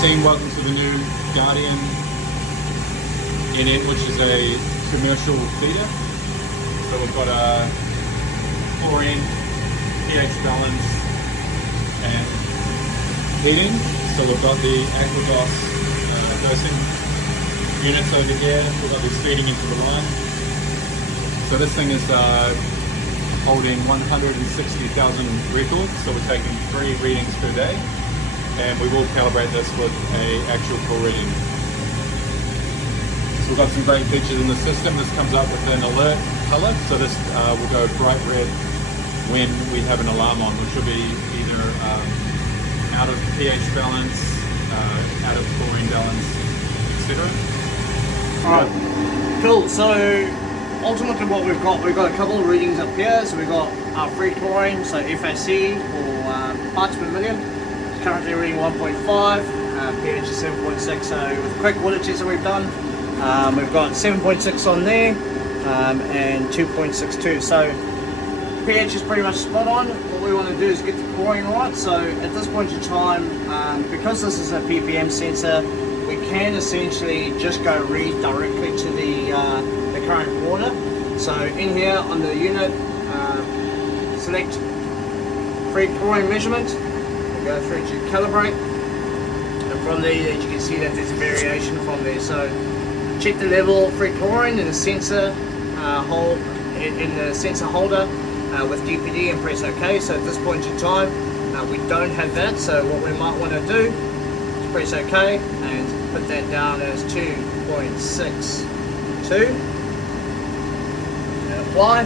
team, welcome to the new Guardian NN, which is a commercial feeder. So we've got a chlorine, pH balance and heating. So we've got the aqueduct dosing units over here. We've got this feeding into the line. So this thing is holding 160,000 records. So we're taking 3 readings per day. And we will calibrate this with an actual full reading. So we've got some great features in the system. This comes up with an alert color, so this will go bright red when we have an alarm on, which will be either out of pH balance, out of chlorine balance, etc. Alright, cool. So ultimately what we've got a couple of readings up here. So we've got our free chlorine, so FAC or parts per million. Currently reading 1.5, pH is 7.6. So with the quick water test that we've done, we've got 7.6 on there and 2.62. So pH is pretty much spot on. What we want to do is get the chlorine right. So at this point in time, because this is a ppm sensor, we can essentially just go read directly to the current water. So in here on the unit, select free chlorine measurement. Go through to calibrate, and from there you can see that there's a variation from there. So check the level of free chlorine in the sensor holder with DPD and press OK. So at this point in time we don't have that, so what we might want to do is press OK and put that down as 2.62 and apply.